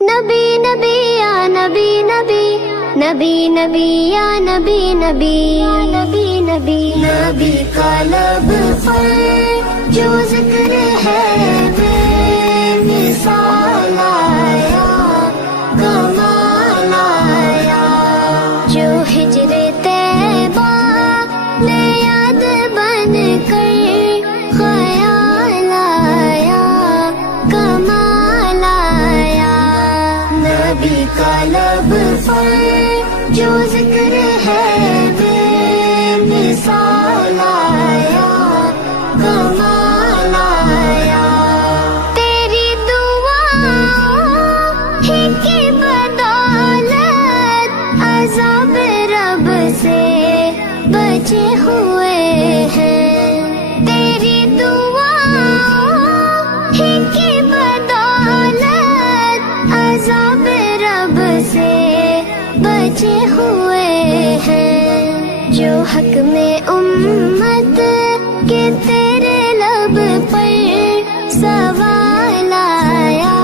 नबी नबी या नबी नबी, नबी नबी या नबी नबी, नबी नबी नबी का लब पर जो जिक्र है बेमिसाल आया, कमाल आया। जो हिजरे तैबा ले याद बन कर ख्याल आया, कमाल आया। नबी का लब पर जो जिक्र है बेमिसाल आया, कमाल आया। तेरी दुआओं ही की बदौलत अज़ाब रब से बचे हुए हैं। तेरी दुआओं ही की बदौलत अज़ाब रब से बचे हुए हैं। जो हक में उम्मत के तेरे लब पर सवाल आया,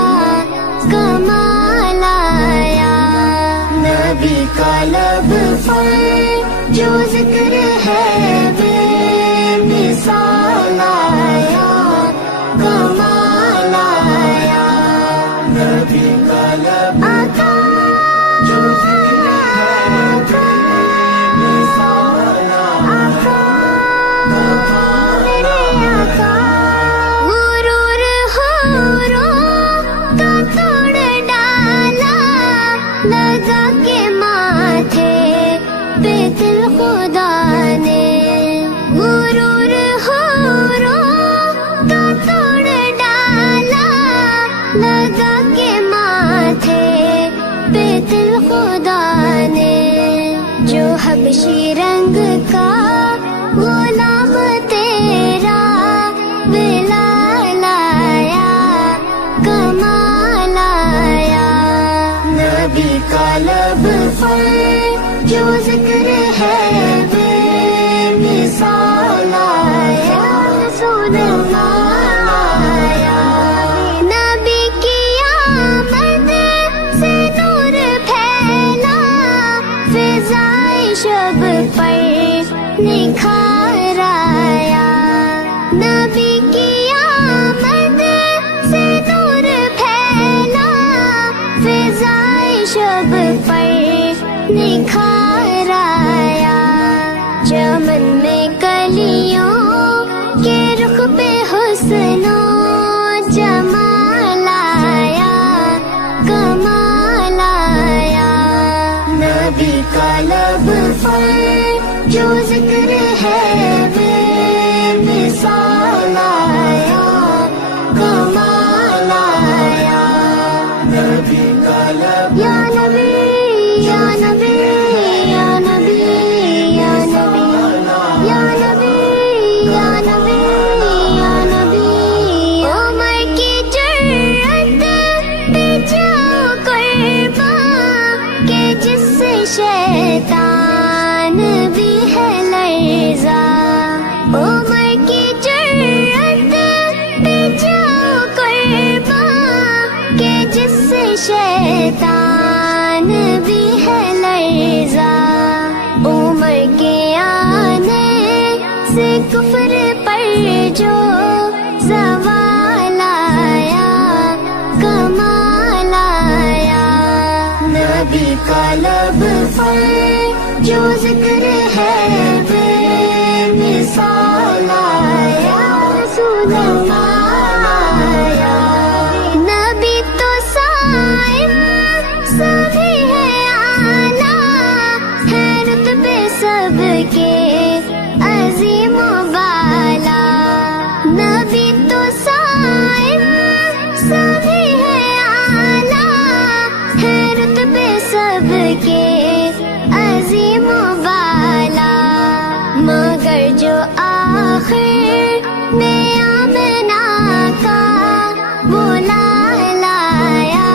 कमाल आया। नबी का लब पर जो जिक्र है बेमिसाल आया, कमाल आया। नबी का लब आका जो जिक्र है बेमिसाल आया, मेरे आका। गुरूर हुरों का तोड़ डाला, लगा के माथे पे दिल खुदा ने। गुरूर हुरों का तोड़ डाला, लगा के माथे पे दिल खुदा ने। जो हबशी रंग का गुलाम तेरा बिलाल आया, कमाल आया। नबी का लब पर जो जिक्र है बेमिसाल आया, कमाल आया। नबी की आमद से नूर फैला, फिज़ाए शब पर निखार आया। नबी की आमद से नूर फैला, फिज़ाए शब पर निखार आया। चमन में कलियों के रुख पे हुस्नो जमाल आया, कमाल आया। नबी का लब पर जो जिक्र है बेमिसाल आया, कमाल आया। नबी का लब या नबी या नबी या नबी या नबी या नबी या नबी या नबी। उमर की जुर्रत पे जाओ कुर्बान के जिससे शैतान भी है लर्ज़ा। उमर की जुर्रत पे जाओ कुर्बान के जिससे शैतान भी है लर्ज़ा। उमर के आने से कुफ्र पर जो ज़वाल आया, कमाल आया। नबी का लब पर जो जिक्र है बेमिसाल आया, कमाल आया। नबी तो साइम सभी है आला, है रुतबे सबके अज़ीम बाला। नबी तो साइम सभी है आला, है रुतबे सबके अज़ीम बाला। मगर जो आखिर में आमना का वो लाल आया,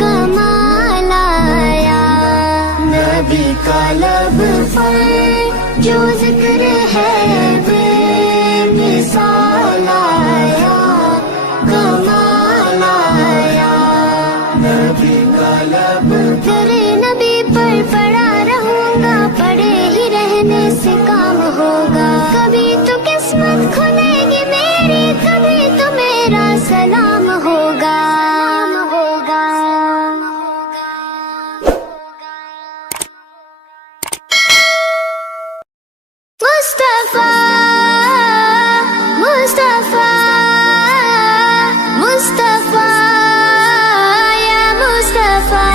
कमाल आया। नबी का लब पर जो जिक्र है बेमिसाल आया, कमाल आया। नबी का लब तेरे नबी पर पड़ा रहूंगा, पड़े ही रहने से काम होगा। कभी तो किस्मत खुलेगी मेरी, कभी तो मेरा सलाम होगा। मुस्तफा मुस्तफा मुस्तफा या मुस्तफा,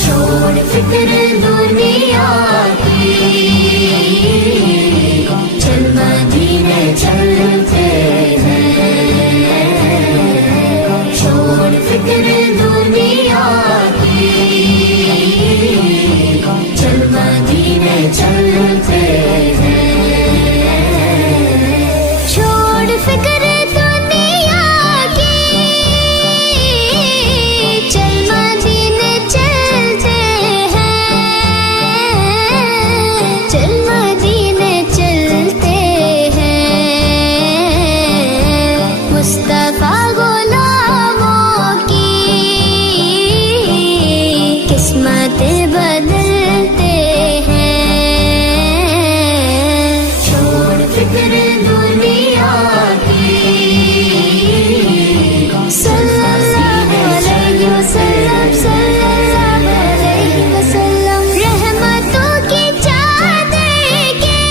छोड़ फिक्र दुनिया की, चल मदीने चलते हैं। छोड़ फिक्र दुनिया की, चल मदीने चलते हैं। छोड़ फिक्र दुनिया की, चल मदीने चलते हैं। चल मदीने चलते हैं। मुस्तफा गुलामों की किस्मतें बदलते हैं। छोड़ फिक्र दुनिया की, सल्लल्लाहु अलैहि वसल्लम, सल्लल्लाहु अलैहि वसल्लम। रहमतों की चादर के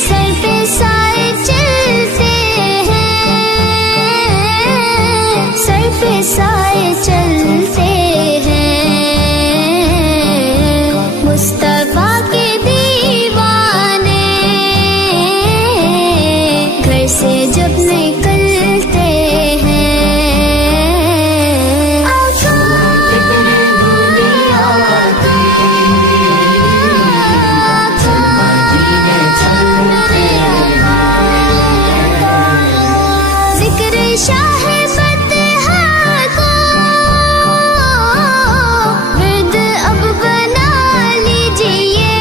सर पे साए चलते हैं। सर पे साए चलते हैं। मुस्तफा के दीवाने घर से जब निकलते हैं। आका जिक्र शाह बतहा को विर्द अब बना लीजिए।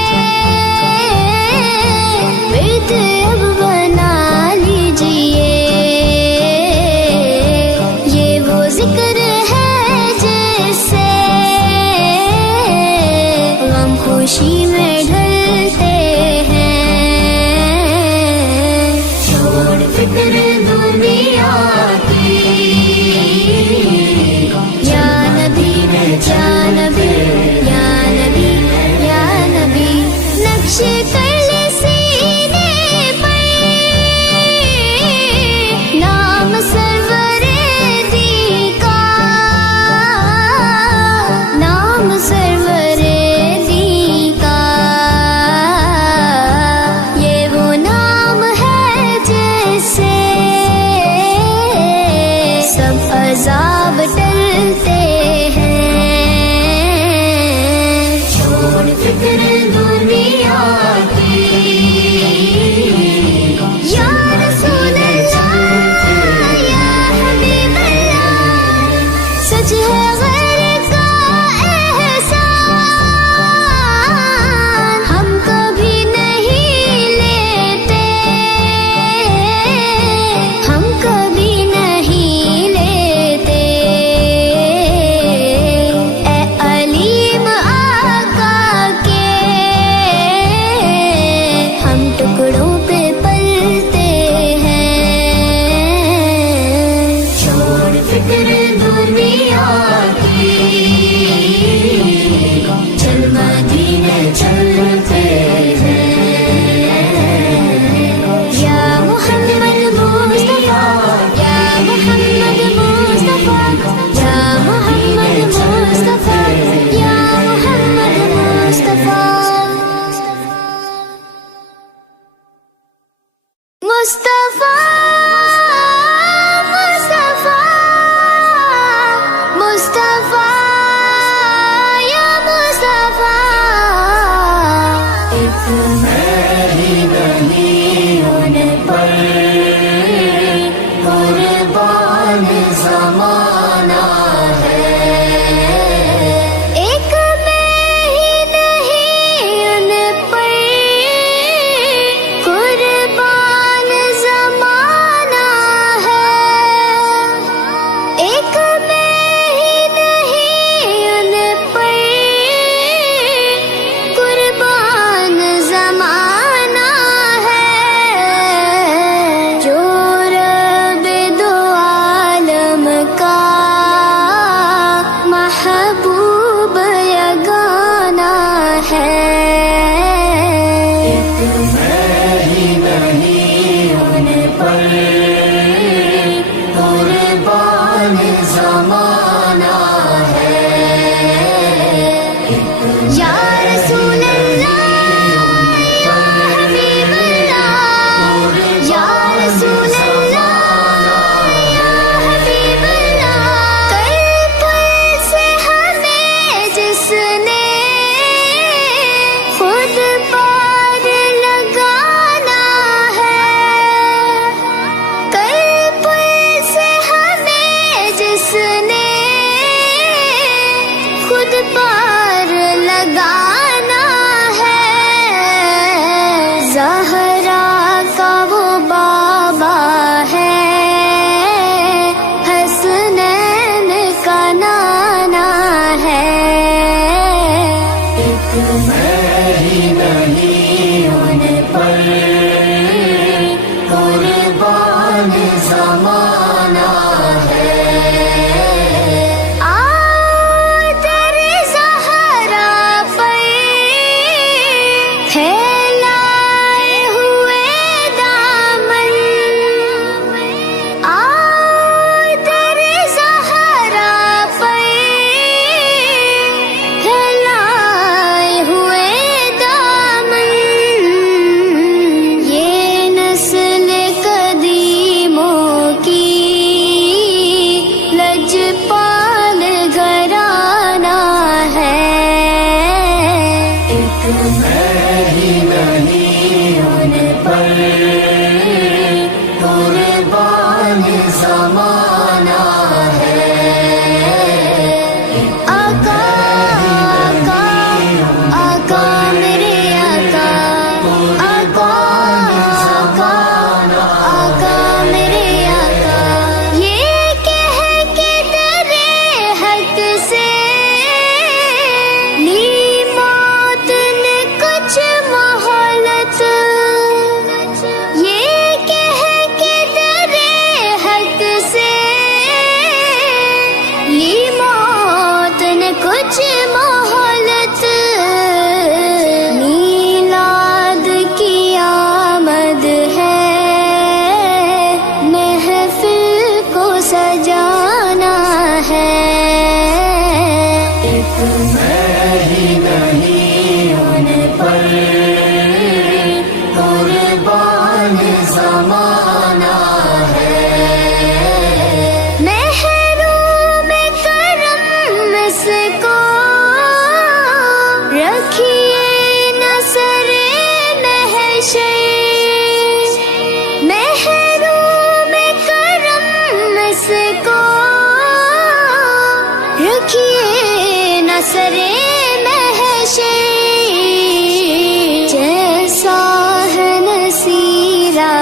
विर्द अब बना लीजिए। ये वो जिक्र है जिससे गम खुशी में ढलते हैं। छोड़ फिक्र दुनिया की, या नबी या नबी या नबी या नबी। नक्शे कर ले सीने पर नाम सरवरे दी का, नाम सरवरे दी का। ये वो नाम है जिससे सब अजाब टलते हैं। छोड़ फिक्र दुनिया की, या रसूल अल्लाह या हबीब अल्लाह। सच है गैर का एहसान, हम कभी नहीं लेते। हम कभी नहीं लेते। ज़माना है। आका आका आका मेरे आका, आका आका आका मेरे आका। ये कह के डरे हक से ली मौत ने कुछ मोहलत। ये कह के डरे हक से ली मौत ने कुछ मोहलत। मीलाद की आमद है, महफिल को सजाना है। एक मैं ही नहीं उन पर कुर्बान ज़माना है। महरूम करम इसको रखिए नसरे महशर। महरूम करम इसको रखिए नसरे महशर। जैसा है नसीरा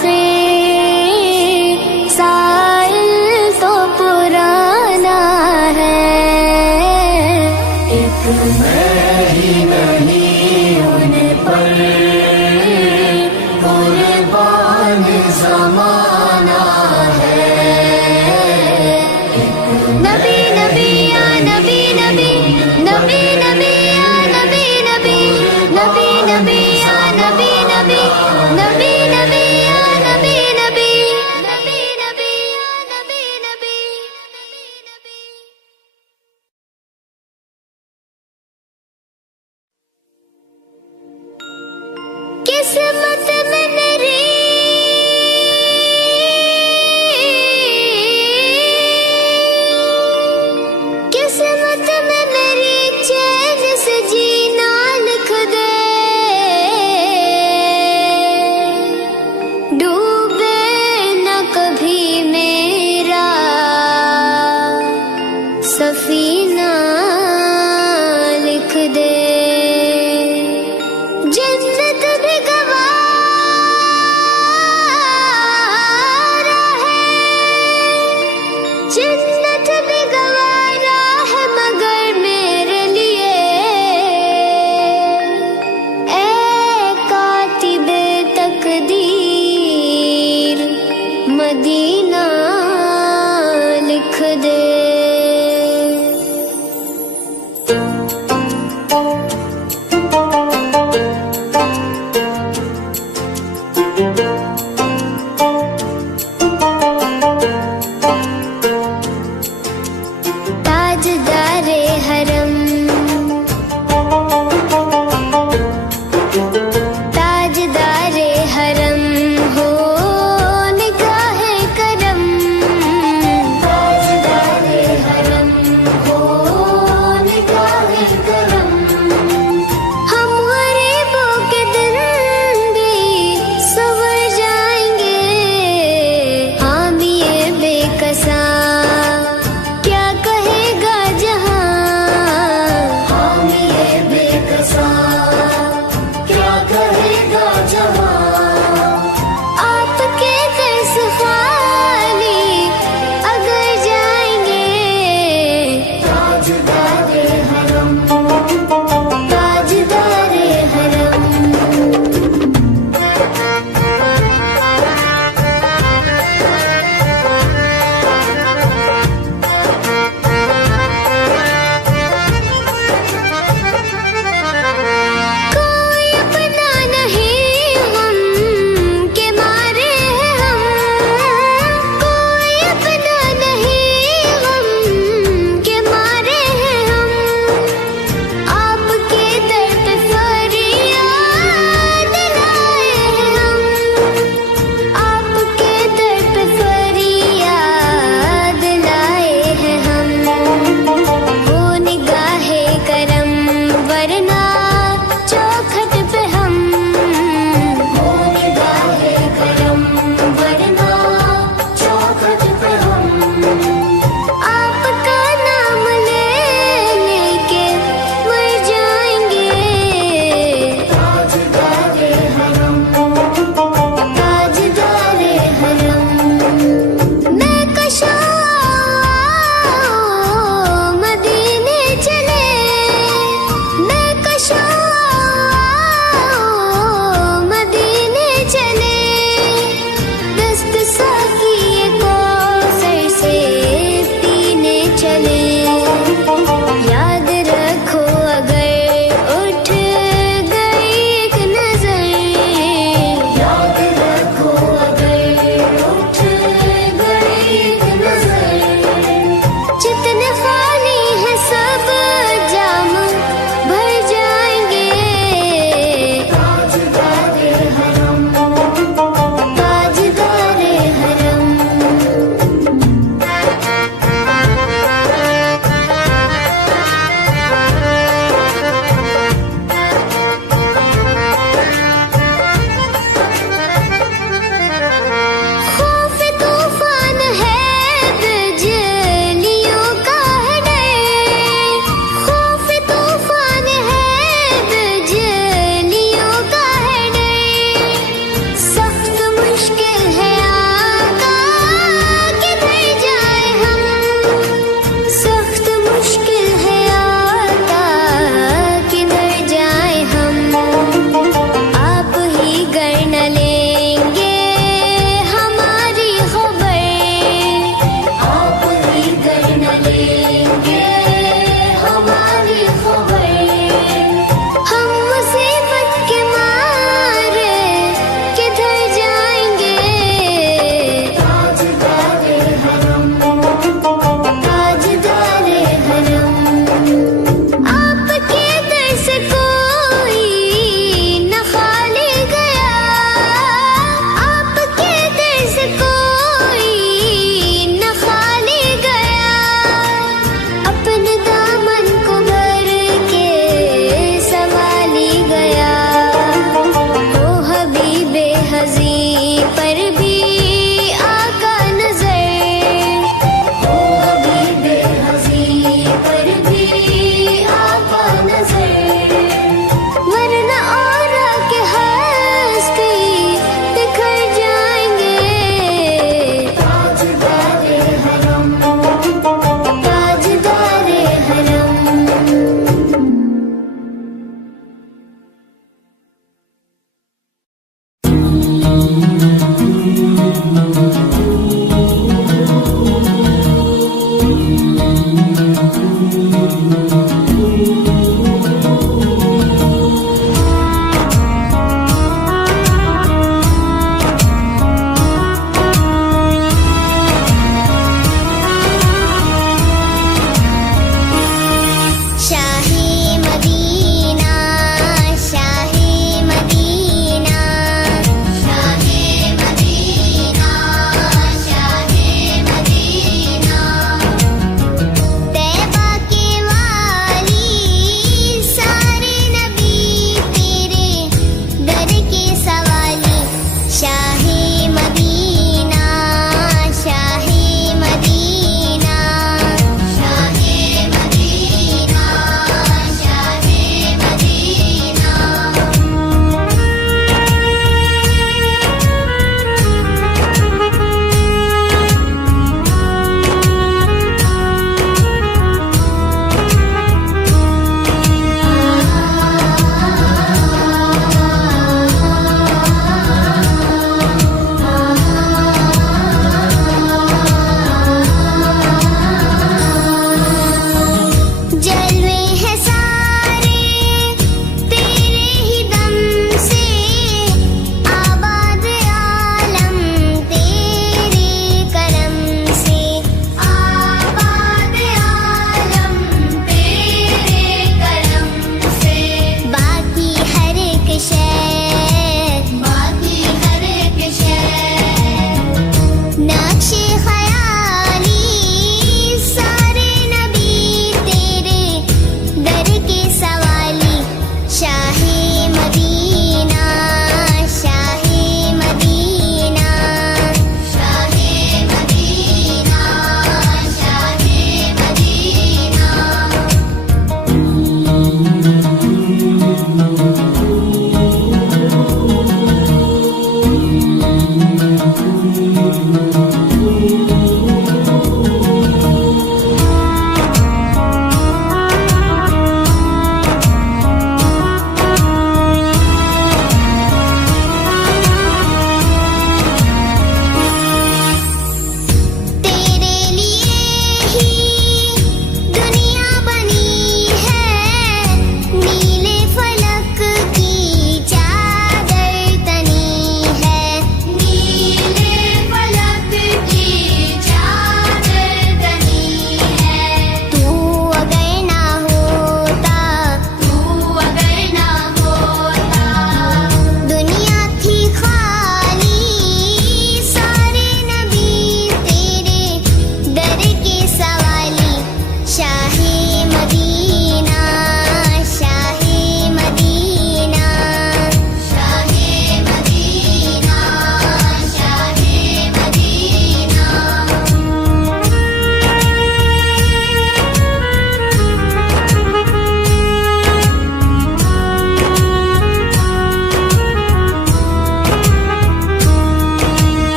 से साइल तो पुराना है। एक मैं ही नहीं उन पर कुर्बान ज़माना है। नबी नबी या नबी नबी, नबी नबी या नबी नबी, नबी नबी या नबी नबी, नबी नबी या नबी नबी, नबी नबी या नबी नबी।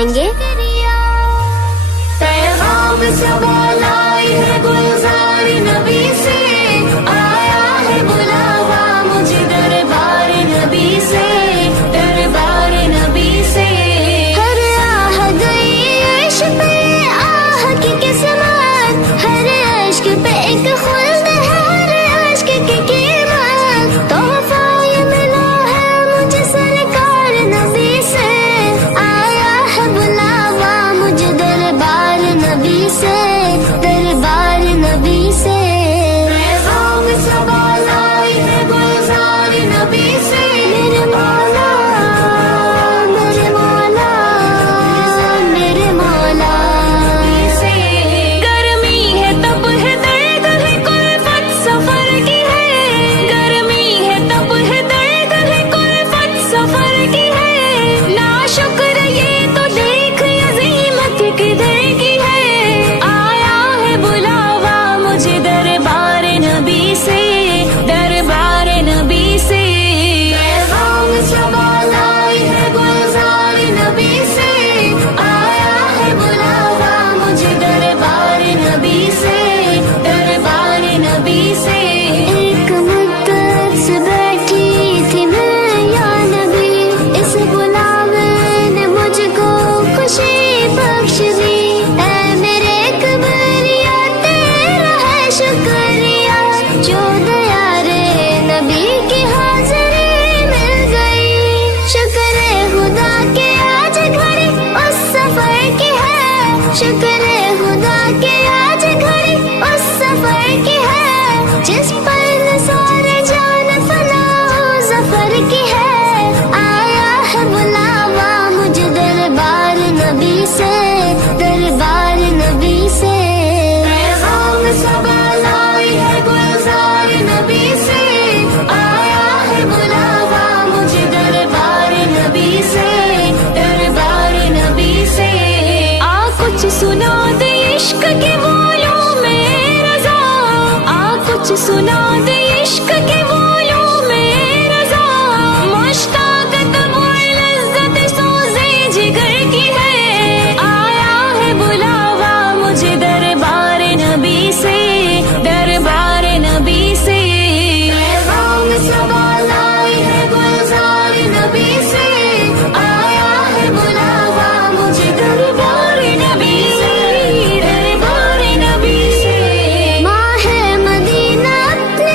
गाएंगे। पैगाम सवाल आई है गुलजार नबी से, आया है बुलावा मुझे दरबार नबी से, दरबार नबी से। हर आह गई अर्श पे आह की किस्मत, हर अश्क पे एक खुल्द है, हर अश्क की कीमत। तोहफा ये मिला है मुझे सरकार नबी से, आया है बुलावा मुझे दरबार नबी से, दरबार नबी से। पैगाम सवाल आई है गुलजार नबी से, मेरे मौला, मेरे मौला, मेरे मौला। से। गर्मी है तब है दर्द है कुल्फत सफर की है, गर्मी है तब है दर्द है कुल्फत सफर की है। नाशुक्र ये तो देख अजीमत किधर की है, आया है बुलावा मुझे दरबार नबी से, दरबार नबी से। पैगाम सवाल आई है गुलजार नबी से, आया है बुलावा मुझे दरबार नबी से, दरबार नबी से। एक मुद्दत से बैठी थी मैं या नबी, इस बुलावे ने मुझको खुशी बख्श दी। ऐ मेरे कबरिया तेरा है शुक्रिया, जो दया रे नबी की हाजिरी मिल गई। शुक्र है खुदा के आज घड़ी उस सफर की है, शुक्र है खुदा के आज घड़ी उस सफर की है, जिस पर सारे जान फना सफर की है। आया है बुलावा मुझे दरबार नबी से, दरबार नबी से। पैगाम सवाल आई है गुलजार नबी से, आया है बुलावा मुझे दरबार नबी से, दरबार नबी से। आ कुछ सुना दे इश्क के बोलों में रज़ा, आ कुछ सुना दे इश्क के बोलों में रज़ा। मुश्ताक़त वो लज़्ज़त सोज़े जिगर की है, आया है बुलावा मुझे दरबार नबी से, दरबार नबी से। पैगाम सवाल आई है गुलजार नबी से, आया है बुलावा मुझे दरबार नबी से, दरबार नबी से। माँ है मदीना अपने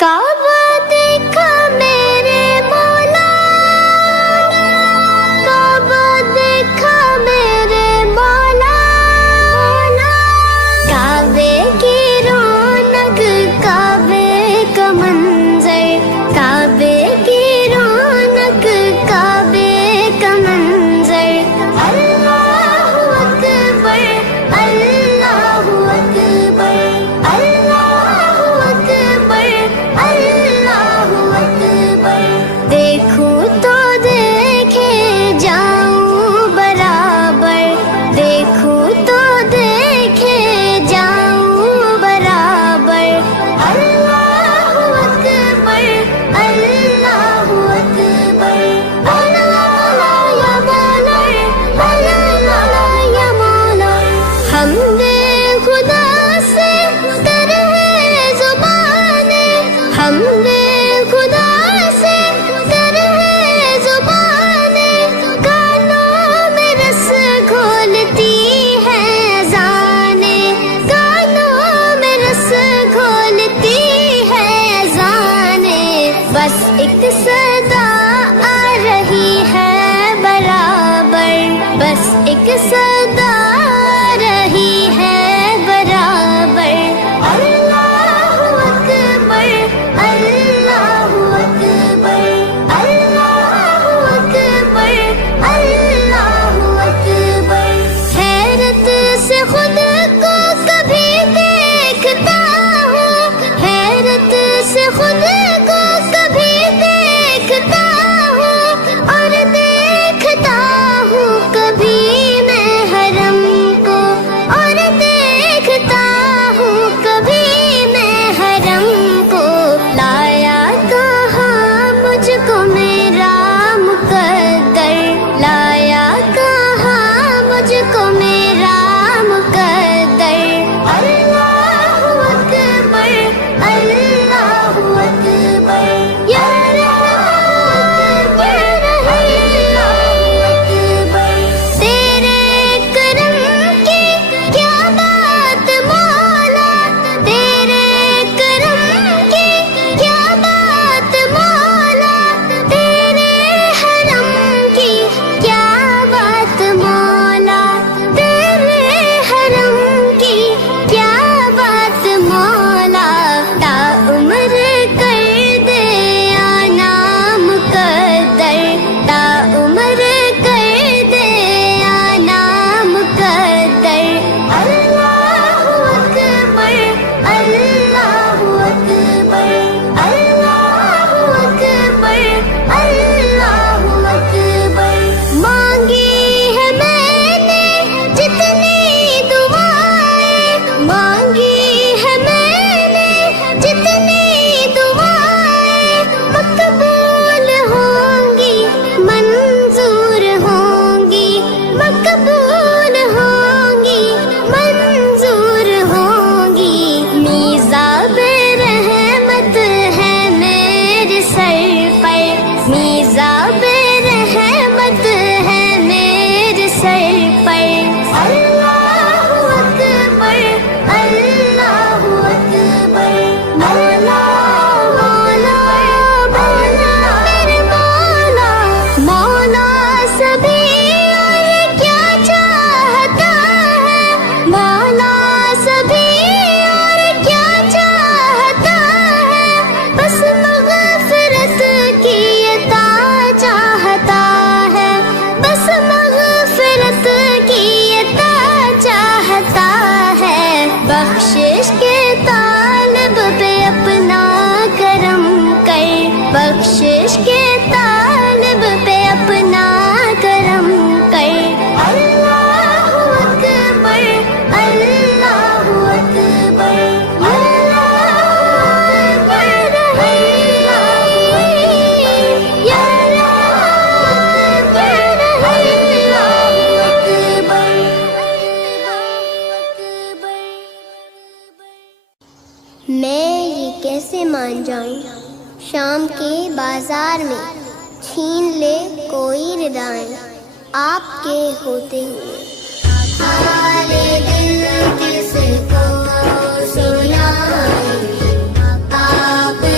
काबा देखा मेरे मौला, काबा देखा मेरे मौला, काबे की रौनक, काबे का मंजर, काबे की रौनक, काबे का मंजर। अल्लाहु अकबर, अल्लाहु अकबर, अल्लाहु अकबर, अल्लाहु अकबर। देखूं तो देखे जाऊं बराबर, देखूं तो देखे जाऊं बराबर। अल्लाहु अकबर, अल्लाहु अकबर। अल्लाह या मौला, अल्लाह या मौला। हमदे खुदा से तर है ज़ुबाने, हमदे खुदा से तर है ज़ुबाने। कानों में रस घोलती है ज़ाने, कानों में रस घोलती है ज़ाने। बस एक सदा आ रही है बराबर, बस एक सदा आ रही है बराबर। अल्लाहु अकबर, अल्लाहु अकबर, अल्लाहु अकबर, अल्लाहु अकबर। हैरत से खुद को कभी देखता हूँ, हैरत से खुद को कभी देखता हूँ, और देखता हूँ कभी मैं हरम को, और देखता हूँ कभी मैं हरम को। लाया कहाँ मुझको मेरा मुकद्दर, लाया कहाँ मुझको मेरा मुकद्दर। अल्लाहु अकबर, अल्लाहु अकबर। या अकबर, अल्लाहु अकबर। तेरे करम की क्या बात मौला, तेरे करम की क्या बात मौला, तेरे हरम की क्या बात मौला, तेरे हरम की क्या बात मौला। ता उम्र कर दे आना मुकद्दर, ता उम्र कर दे आना मुकद्दर। अल्लाहु अकबर, अल्लाहु अकबर, अल्लाहु अकबर, अल्लाहु अकबर। मांगी है मैंने जितनी दुआएं, मांगी है मैंने जितनी दुआएं। मकबूल होंगी, मंजूर होंगी, मकबूल होंगी, मंजूर होंगी। मीज़ाबे रहमत है मेरे सर पर, मीज़ाबे रहमत है मेरे सर पर। अल्लाहु अकबर, अल्लाहु अकबर। मौला, मौला, मौला, मेरे मौला, मौला सभी और क्या चाहता है, मौला सभी और क्या चाहता है। बस मग़फ़िरत की अता चाहता है, बस मग़फ़िरत की अता चाहता है। बख्शिश के तालिब पे अपना करम कर, बख्शिश के तालिब पे अपना करम कर। अल्लाहु अकबर, अल्लाहु अकबर, अल्लाहु अकबर। या अकबर, अल्लाहु अकबर। मैं ये कैसे मान जाऊं, शाम के बाजार में छीन ले कोई रिदाएं आपके होते हुए। हाले दिल किसको सुनाएं, आपके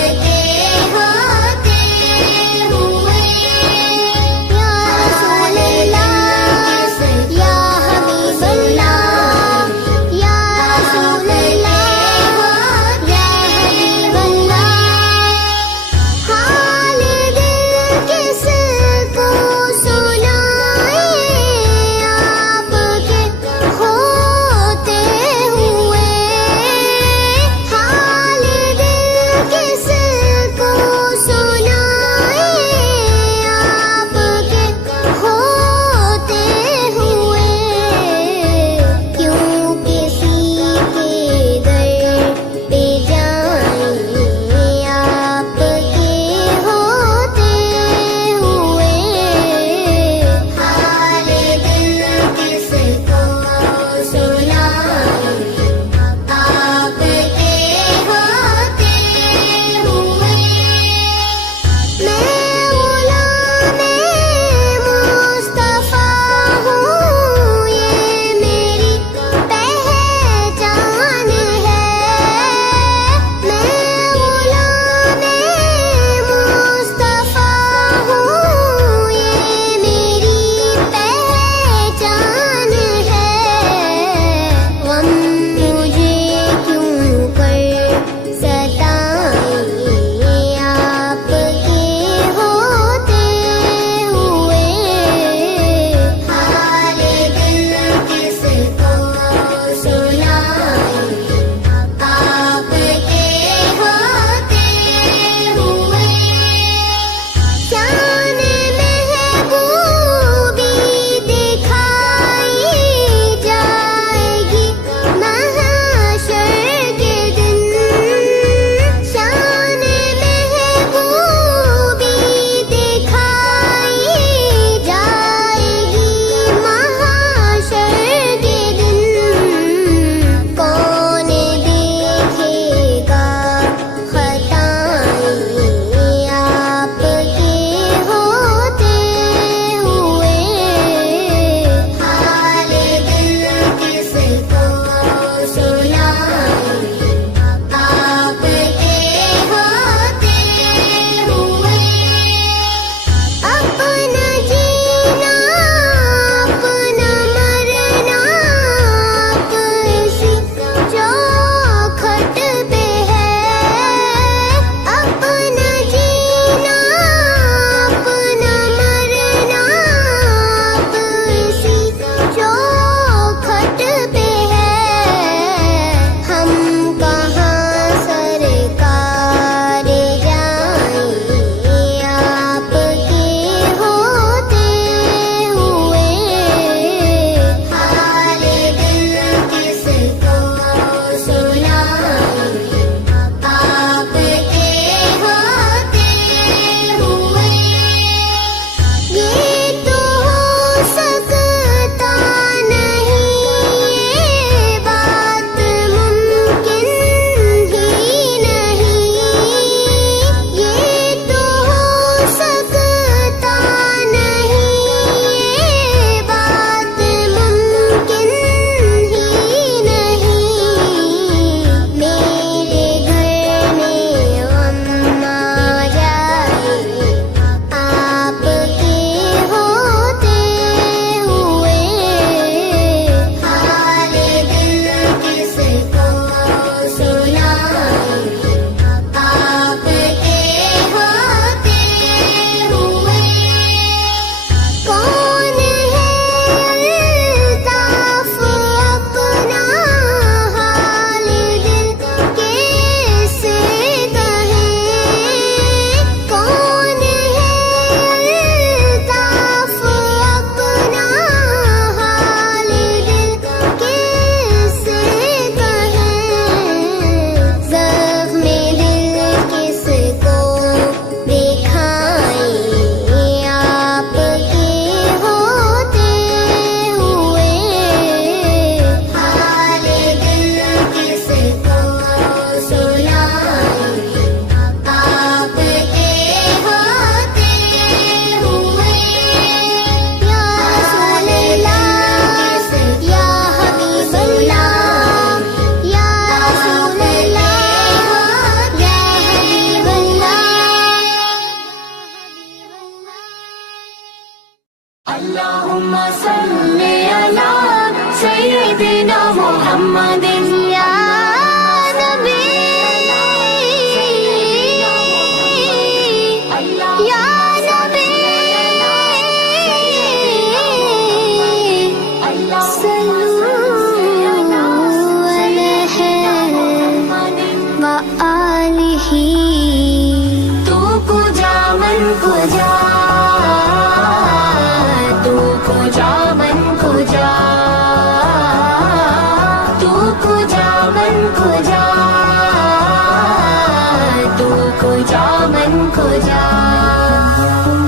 को जा मन को जा।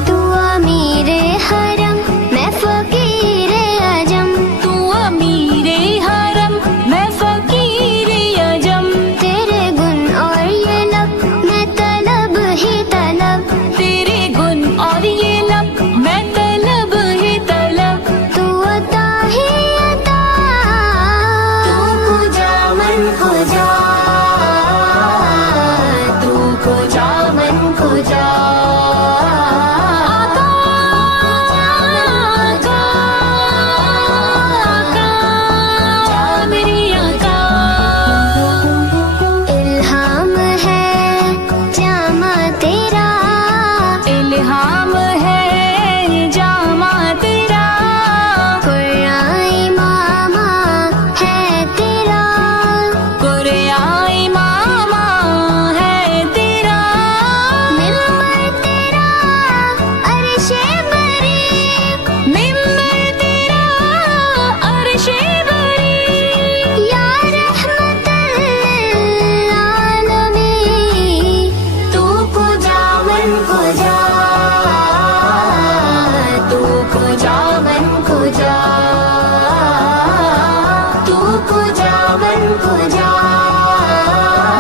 तू अमीर हरम मैं फकीर अजम, तू अमीर हरम मैं फकीर अजम। तेरे गुण और ये लब मैं तलब ही तलब, तेरे गुण और ये लब मैं तलब ही तलब। तू अता ही अता। तू को जा मन को जा, तू को जा मन को जा। आका, आका, आका, मेरे आका। इल्हाम है जामा तेरा, इल्हाम है जामा तेरा। कुराई मामा है तेरा, कुराई मामा है तेरा। मिंबर तेरा अर्शे बरी, मिंबर तेरा अर्शे बरी। या रहमतल आलमीन। तू को जा मन को जा, तू को जा मन को जा, तू को जा मन को जा।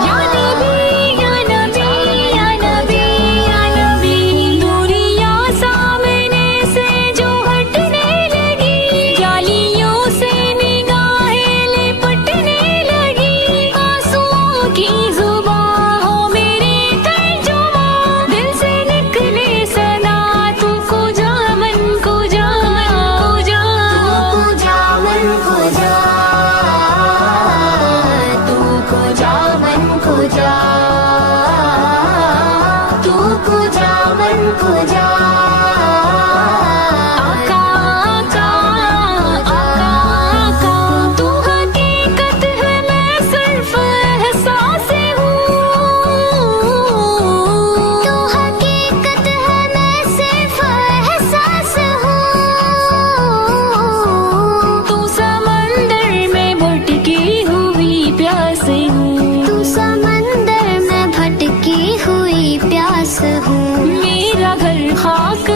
या नबी, या नबी, या नबी, या नबी। दूरियां सामने से जो हटने लगी, जालियों से निगाहें लिपटने लगी। आंसुओं की जुबान हो मेरे तर्जुमा, दिल से निकले सदा तू को जा मन को जा, को जा। तू को जा मन को जा, तू को जा मन को जा, तू को जा मन को जा। आका, आका, आका, आका। तू हकीकत है मैं सिर्फ एहसास हूँ, तू हकीकत है मैं सिर्फ एहसास हूँ। तू समंदर में भटकी हुई प्यास हूँ, तू समंदर में भटकी हुई प्यास हूँ। मेरा घर खाक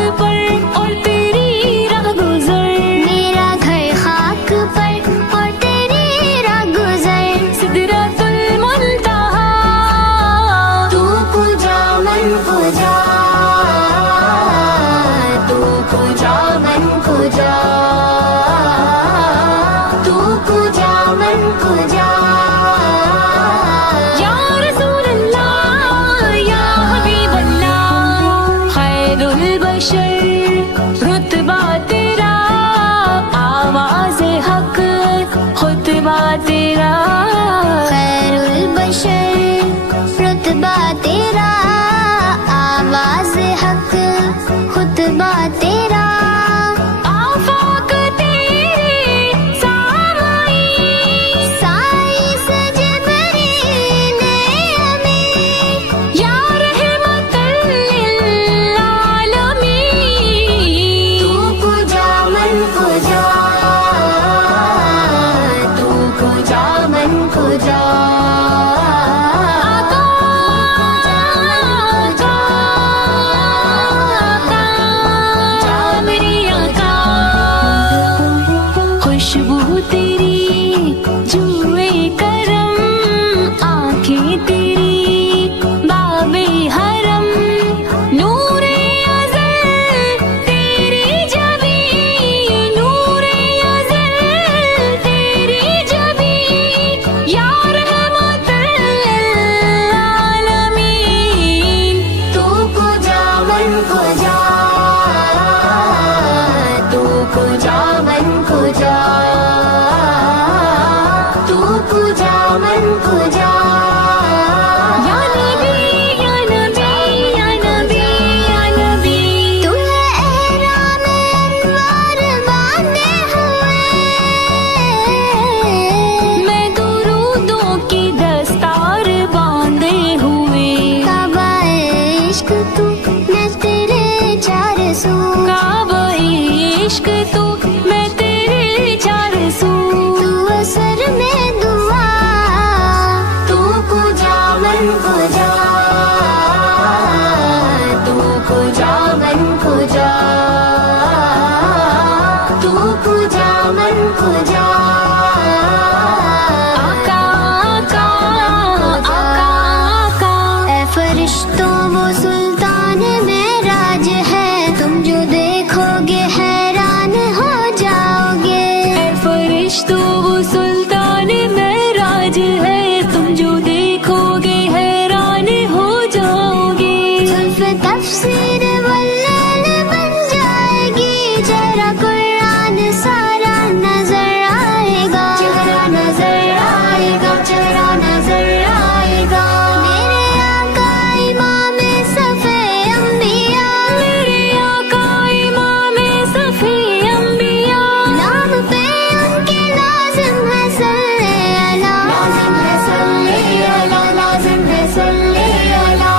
तफसीर वल्लैल बन जाएगी, जरा कुरान सारा नजर आएगा, चेहरा नजर आएगा, चेहरा नजर आएगा। मेरे आका इमाम सफ़े अंबिया, मेरे आका इमाम सफ़े अंबिया, नाम पे उनके लाजिम है सल्ले अला, लाजिम है सल्ले अला, लाजिम है सल्ले अला।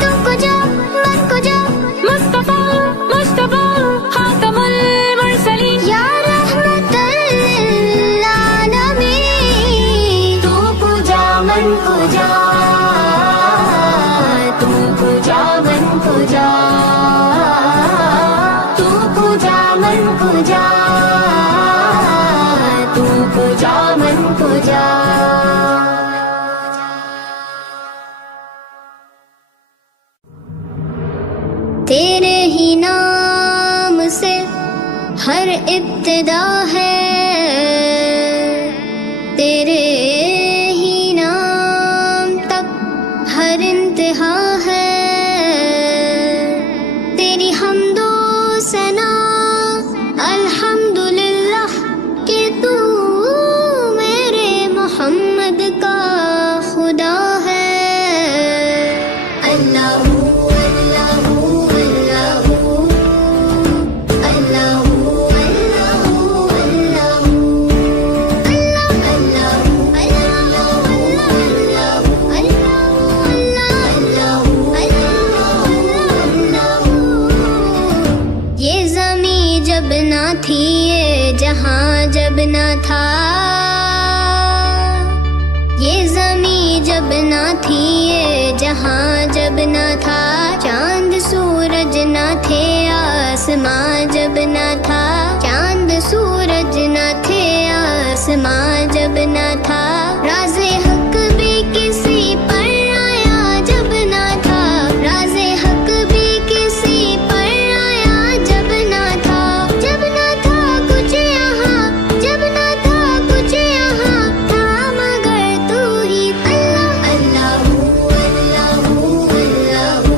तुमको जो मन को जो मुस्तफा मुस्तफा खातमुल मुरसलीन, या रहमतल लिल आलमीन। तू पूजा मन को जा, तू पूजा मन को जा, तू पूजा मन को जा, तू पूजा मन को जा। तेरे ही नाम से हर इब्तिदा है, तेरे ही नाम तक हर इंतहा है। तेरी हम्दो सना अल्हम्दुलिल्लाह कि तू मेरे मोहम्मद का खुदा है। अल्लाहू अल्लाहू अल्लाहू अल्लाहू अल्लाहू अल्लाहू अल्लाहू अल्लाहू। ये ज़मी जब ना थी, ये जहां जब ना था, ये ज़मी जब ना थी, ये जहां जब ना था, चांद सूरज ना थे, आसमां जब ना था, चांद सूरज ना थे, आसमां जब ना था, राज़े हक भी किसी पर आया जब ना था, राज़े हक भी किसी पर आया जब ना था, जब ना था कुछ यहाँ, जब ना था कुछ यहाँ था, मगर तू ही अल्लाह। अल्लाहू अल्लाहू अल्लाहू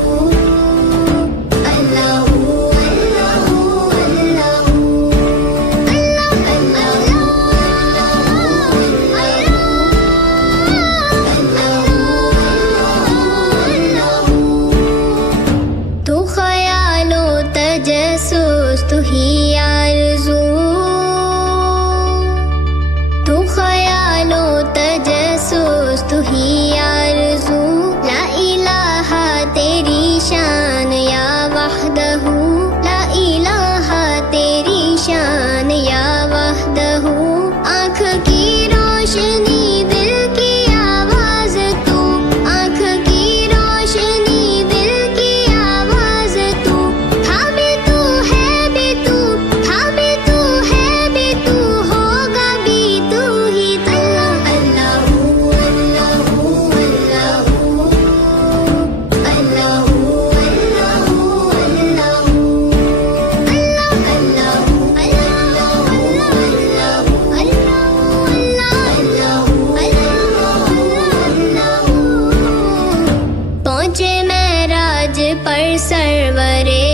अल्लाहू अल्लाहू अल्लाहू तू ख्यालो तजस्सुस, तू ही आरज़ू, तू ख्यालो तजस्सुस, तू ही आरज़ू। ला इलाहा तेरी शान या वहदहू, ला इलाहा तेरी शान या वहदहू। आँख की रोशनी दिल की आवाज़ तू, आँख की रोशनी दिल की आवाज़ तू, था भी तू है भी तू, था भी तू है भी तू, होगा भी तू ही। अल्लाह अल्लाहू अल्लाहू अल्लाहू अल्लाहू अल्लाहू अल्लाहू अल्लाहू अल्लाहू अल्लाहू। पहुँचे महराज पर सरवरे